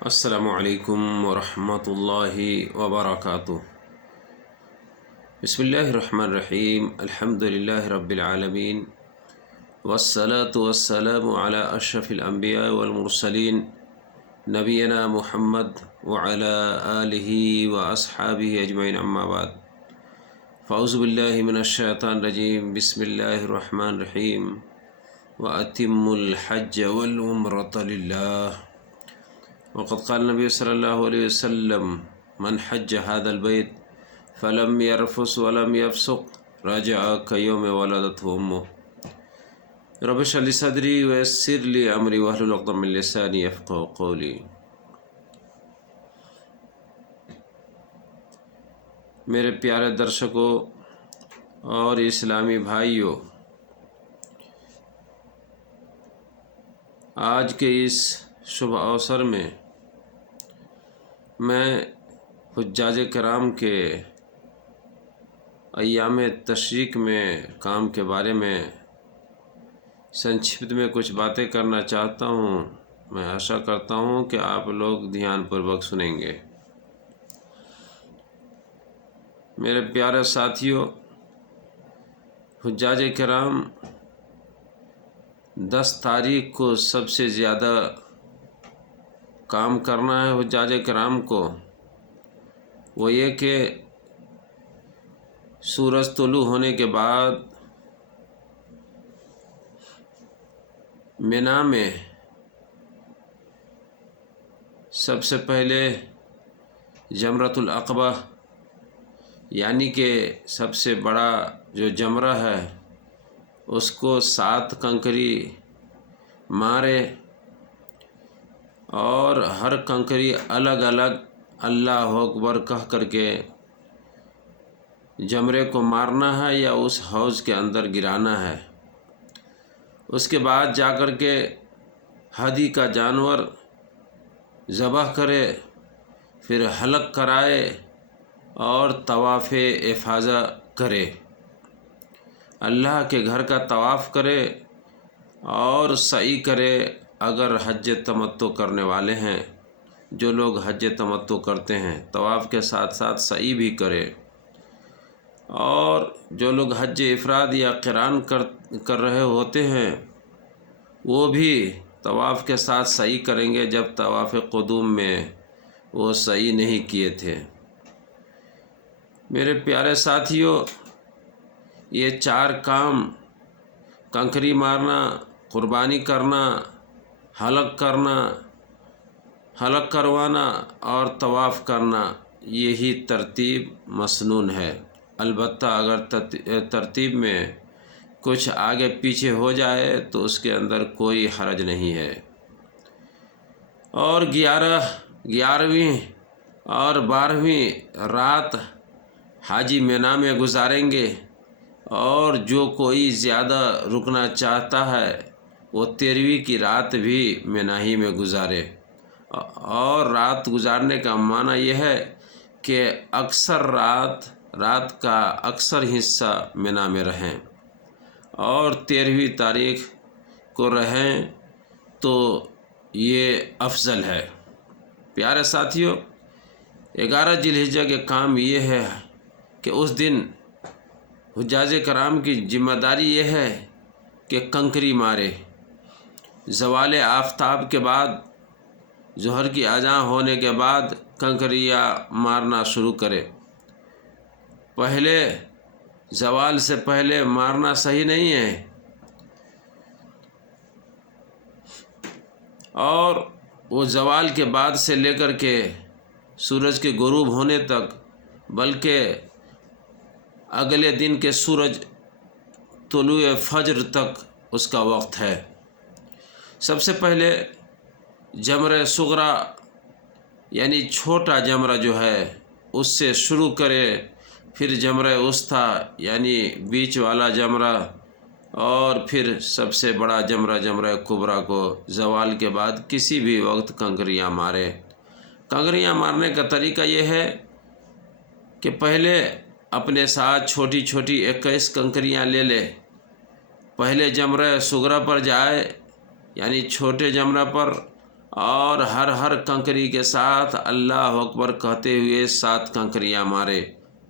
السلام علیکم ورحمۃ اللہ وبرکاتہ۔ بسم اللہ الرحمن الرحیم، الحمد للہ رب العالمین، والصلاة والسلام علی اشرف الانبیاء والمرسلین، نبینا محمد وعلی آلہ واصحابہ اجمعین، اما بعد، فاعوذ باللہ من الشیطان الرجیم، بسم اللہ الرحمن الرحیم، وَأَتِمُّوا الْحَجَّ وَالْعُمْرَةَ لِلَّهِ۔ وقد قال النبي صلى الله عليه وسلم: من حج هذا البيت فلم يرفث ولم يفسق رجع كيوم ولدته أمه۔ رب اشرح لي صدري ويسر لي أمري واحلل عقدة من لساني يفقهوا قولي۔ میرے پیارے درشکوں اور اسلامی بھائیوں، آج کے اس شبھ اوسر میں حجاج کرام کے ایام تشریق میں کام کے بارے میں سنکشپت میں کچھ باتیں کرنا چاہتا ہوں۔ میں آشا کرتا ہوں کہ آپ لوگ دھیان پوروک سنیں گے۔ میرے پیارے ساتھیوں، حجاج کرام 10 تاریخ کو سب سے زیادہ کام کرنا ہے حجاج کرام کو، وہ یہ کہ سورج طلوع ہونے کے بعد منا میں سب سے پہلے جمرۃ العقبہ، یعنی کہ سب سے بڑا جو جمرہ ہے، اس کو 7 کنکری مارے اور ہر کنکری الگ الگ اللہ اکبر کہہ کر کے جمرے کو مارنا ہے یا اس حوض کے اندر گرانا ہے۔ اس کے بعد جا کر کے ہدی کا جانور ذبح کرے، پھر حلق کرائے اور طواف افاضہ کرے، اللہ کے گھر کا طواف کرے اور سعی کرے۔ اگر حج تمتع کرنے والے ہیں، جو لوگ حج تمتع کرتے ہیں، طواف کے ساتھ ساتھ سعی بھی کرے، اور جو لوگ حج افراد یا قران کر رہے ہوتے ہیں، وہ بھی طواف کے ساتھ سعی کریں گے جب طواف قدوم میں وہ سعی نہیں کیے تھے۔ میرے پیارے ساتھیوں، یہ 4 کام، کنکری مارنا، قربانی کرنا، حلق کرنا، حلق کروانا اور طواف کرنا، یہی ترتیب مسنون ہے۔ البتہ اگر ترتیب میں کچھ آگے پیچھے ہو جائے تو اس کے اندر کوئی حرج نہیں ہے۔ اور 11ویں اور 12ویں رات حاجی منا میں گزاریں گے، اور جو کوئی زیادہ رکنا چاہتا ہے وہ 13ویں کی رات بھی منا ہی میں گزارے۔ اور رات گزارنے کا معنی یہ ہے کہ اکثر رات کا اکثر حصہ منا میں رہیں، اور 13ویں تاریخ کو رہیں تو یہ افضل ہے۔ پیارے ساتھیوں، 11 ذی الحجہ کے کام یہ ہے کہ اس دن حجاج کرام کی ذمہ داری یہ ہے کہ کنکری مارے، زوال آفتاب کے بعد، ظہر کی اذان ہونے کے بعد کنکریاں مارنا شروع کرے۔ پہلے زوال سے پہلے مارنا صحیح نہیں ہے، اور وہ زوال کے بعد سے لے کر کے سورج کے غروب ہونے تک، بلکہ اگلے دن کے سورج طلوع فجر تک اس کا وقت ہے۔ سب سے پہلے جمرہ صغریٰ یعنی چھوٹا جمرہ جو ہے اس سے شروع کرے، پھر جمرہ وسطیٰ یعنی بیچ والا جمرہ، اور پھر سب سے بڑا جمرہ کبریٰ کو زوال کے بعد کسی بھی وقت کنکریاں مارے۔ کنکریاں مارنے کا طریقہ یہ ہے کہ پہلے اپنے ساتھ چھوٹی چھوٹی 21 کنکریاں لے لے، پہلے جمرہ صغریٰ پر جائے، یعنی چھوٹے جمرہ پر، اور ہر کنکری کے ساتھ اللہ اکبر کہتے ہوئے 7 کنکریاں مارے۔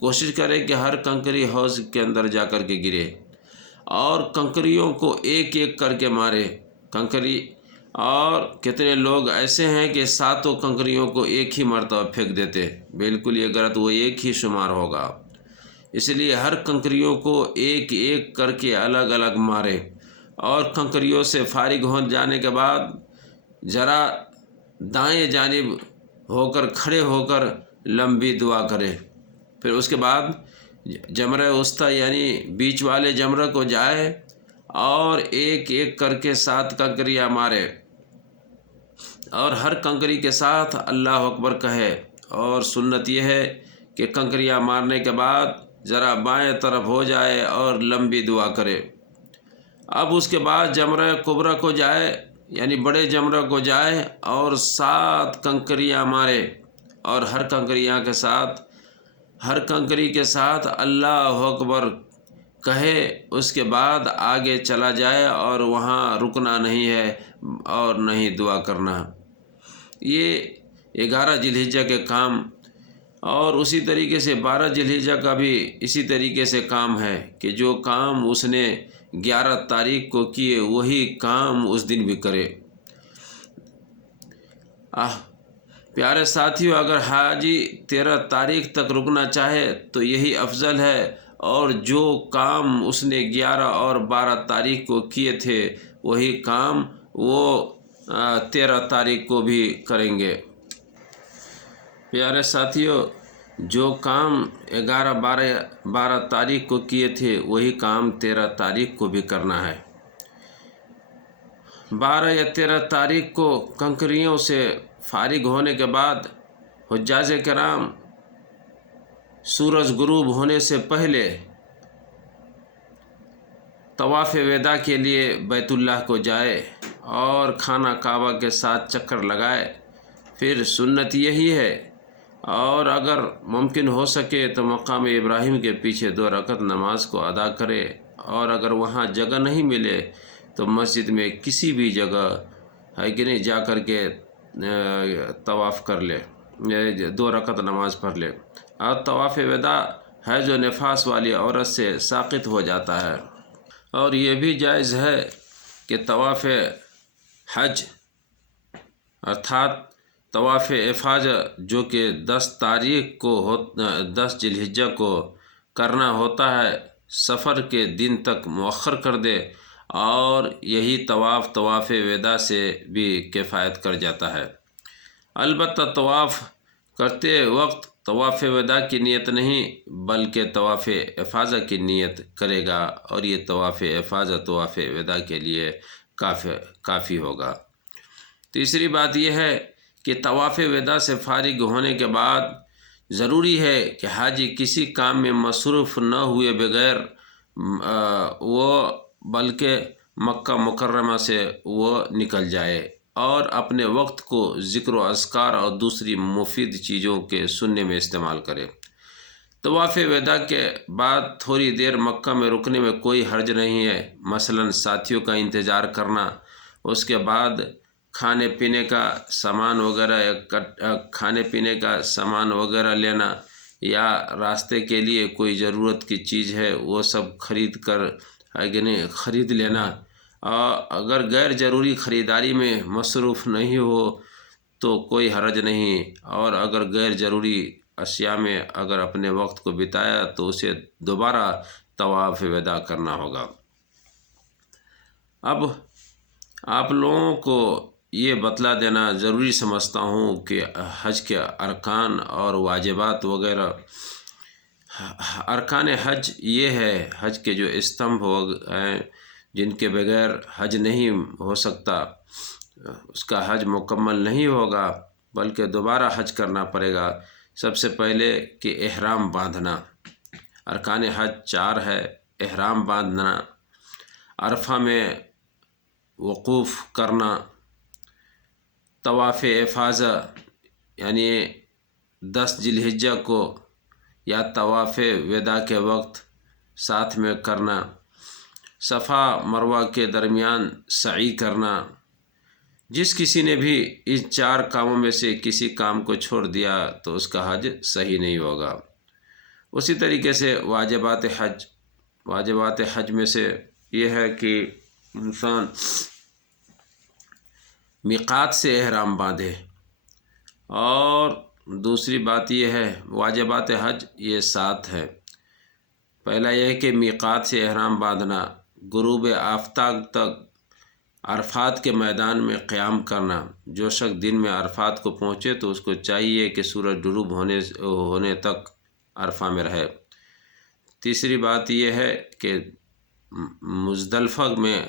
کوشش کرے کہ ہر کنکری حوض کے اندر جا کر کے گرے، اور کنکریوں کو ایک ایک کر کے مارے کنکری۔ اور کتنے لوگ ایسے ہیں کہ 7 کنکریوں کو ایک ہی مرتبہ پھینک دیتے، بالکل یہ غلط، وہ ایک ہی شمار ہوگا۔ اس لیے ہر کنکریوں کو ایک ایک کر کے الگ الگ مارے، اور کنکریوں سے فارغ ہو جانے کے بعد ذرا دائیں جانب ہو کر کھڑے ہو کر لمبی دعا کرے۔ پھر اس کے بعد جمرہ وسطیٰ یعنی بیچ والے جمرہ کو جائے اور ایک ایک کر کے 7 کنکریاں مارے، اور ہر کنکری کے ساتھ اللہ اکبر کہے۔ اور سنت یہ ہے کہ کنکریاں مارنے کے بعد ذرا بائیں طرف ہو جائے اور لمبی دعا کرے۔ اب اس کے بعد جمرہ کبریٰ کو جائے یعنی بڑے جمرہ کو جائے اور 7 کنکریاں مارے، اور ہر کنکری کے ساتھ اللہ اکبر کہے۔ اس کے بعد آگے چلا جائے اور وہاں رکنا نہیں ہے اور نہیں دعا کرنا۔ یہ 11 ذی الحجہ کے کام، اور اسی طریقے سے 12 ذی الحجہ کا بھی اسی طریقے سے کام ہے کہ جو کام اس نے 11 تاریخ کو کیے وہی کام اس دن بھی کرے۔ پیارے ساتھیوں، اگر حاجی 13 تاریخ تک رکنا چاہے تو یہی افضل ہے، اور جو کام اس نے 11 اور 12 تاریخ کو کیے تھے وہی کام وہ 13 تاریخ کو بھی کریں گے۔ پیارے ساتھیوں، جو کام 11 12 تاریخ کو کیے تھے وہی کام 13 تاریخ کو بھی کرنا ہے۔ 12 یا 13 تاریخ کو کنکریوں سے فارغ ہونے کے بعد حجاج کرام سورج غروب ہونے سے پہلے طواف وداع کے لیے بیت اللہ کو جائے اور خانہ کعبہ کے ساتھ چکر لگائے۔ پھر سنت یہی ہے، اور اگر ممکن ہو سکے تو مقام ابراہیم کے پیچھے 2 رکعت نماز کو ادا کرے، اور اگر وہاں جگہ نہیں ملے تو مسجد میں کسی بھی جگہ ہے کہ نہیں جا کر کے طواف کر لے، 2 رکعت نماز پڑھ لے۔ اور طواف وداع حیض و نفاس والی عورت سے ساقط ہو جاتا ہے۔ اور یہ بھی جائز ہے کہ طواف حج ارتھات طواف افاضہ جو کہ 10 تاریخ کو 10 ذی الحجہ کو کرنا ہوتا ہے، سفر کے دن تک مؤخر کر دے، اور یہی طواف وداع سے بھی کفایت کر جاتا ہے۔ البتہ طواف کرتے وقت طواف وداع کی نیت نہیں بلکہ طواف افاضہ کی نیت کرے گا، اور یہ طواف افاضہ طواف وداع کے لیے کافی ہوگا۔ تیسری بات یہ ہے کہ طواف وداع سے فارغ ہونے کے بعد ضروری ہے کہ حاجی کسی کام میں مصروف نہ ہوئے بغیر وہ بلکہ مکہ مکرمہ سے وہ نکل جائے، اور اپنے وقت کو ذکر و اذکار اور دوسری مفید چیزوں کے سننے میں استعمال کرے۔ طواف وداع کے بعد تھوڑی دیر مکہ میں رکنے میں کوئی حرج نہیں ہے، مثلاً ساتھیوں کا انتظار کرنا، اس کے بعد کھانے پینے کا سامان وغیرہ لینا، یا راستے کے لیے کوئی ضرورت کی چیز ہے وہ سب خرید لینا۔ اگر غیر ضروری خریداری میں مصروف نہیں ہو تو کوئی حرج نہیں، اور اگر غیر ضروری اشیاء میں اگر اپنے وقت کو بتایا تو اسے دوبارہ طواف وداع کرنا ہوگا۔ اب آپ لوگوں کو یہ بتلا دینا ضروری سمجھتا ہوں کہ حج کے ارکان اور واجبات وغیرہ۔ ارکان حج یہ ہے، حج کے جو استمبھ ہیں جن کے بغیر حج نہیں ہو سکتا، اس کا حج مکمل نہیں ہوگا بلکہ دوبارہ حج کرنا پڑے گا۔ سب سے پہلے کہ احرام باندھنا، ارکان حج 4 ہے۔ احرام باندھنا، عرفہ میں وقوف کرنا، طواف افاضہ یعنی 10 ذی الحجہ کو یا طواف وداع کے وقت ساتھ میں کرنا، صفا مروہ کے درمیان سعی کرنا، جس کسی نے بھی ان 4 کاموں میں سے کسی کام کو چھوڑ دیا تو اس کا حج صحیح نہیں ہوگا۔ اسی طریقے سے واجبات حج میں سے یہ ہے کہ انسان میقات سے احرام باندھے، اور دوسری بات یہ ہے واجبات حج یہ 7 ہے۔ پہلا یہ ہے کہ میقات سے احرام باندھنا، غروب آفتاب تک عرفات کے میدان میں قیام کرنا۔ جو شخص دن میں عرفات کو پہنچے تو اس کو چاہیے کہ سورج غروب ہونے تک عرفہ میں رہے۔ تیسری بات یہ ہے کہ مزدلفہ میں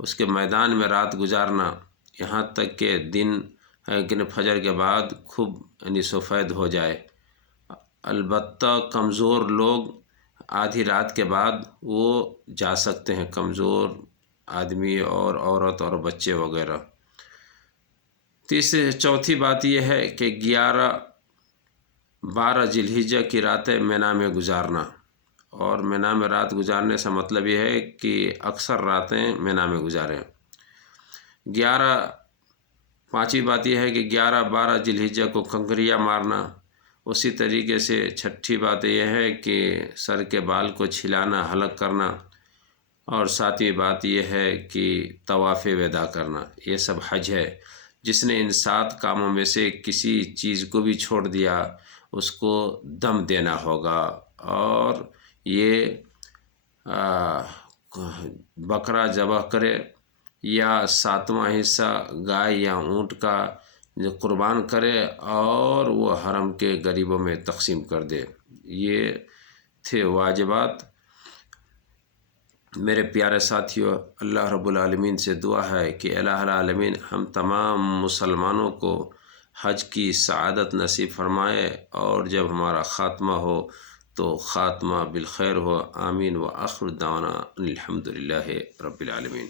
اس کے میدان میں رات گزارنا، یہاں تک کہ دن فجر کے بعد خوب سفید ہو جائے۔ البتہ کمزور لوگ آدھی رات کے بعد وہ جا سکتے ہیں، کمزور آدمی اور عورت اور بچے وغیرہ۔ چوتھی بات یہ ہے کہ 11-12 ذی الحجہ کی راتیں مینا میں گزارنا، اور مینا میں رات گزارنے سے مطلب یہ ہے کہ اکثر راتیں مینا میں گزاریں۔ پانچویں بات یہ ہے کہ 11-12 ذی الحجہ کو کنکریاں مارنا۔ اسی طریقے سے چھٹی بات یہ ہے کہ سر کے بال کو چھلانا، حلق کرنا، اور 7ویں بات یہ ہے کہ طواف وداع کرنا۔ یہ سب حج ہے۔ جس نے ان 7 کاموں میں سے کسی چیز کو بھی چھوڑ دیا اس کو دم دینا ہوگا، اور یہ بکرا ذبح کرے یا 7واں حصہ گائے یا اونٹ کا قربان کرے اور وہ حرم کے غریبوں میں تقسیم کر دے۔ یہ تھے واجبات۔ میرے پیارے ساتھیو، اللہ رب العالمین سے دعا ہے کہ الہ العالمین ہم تمام مسلمانوں کو حج کی سعادت نصیب فرمائے، اور جب ہمارا خاتمہ ہو تو خاتمہ بالخیر ہو۔ آمین۔ وآخر دعوانا الحمدللہ رب العالمین۔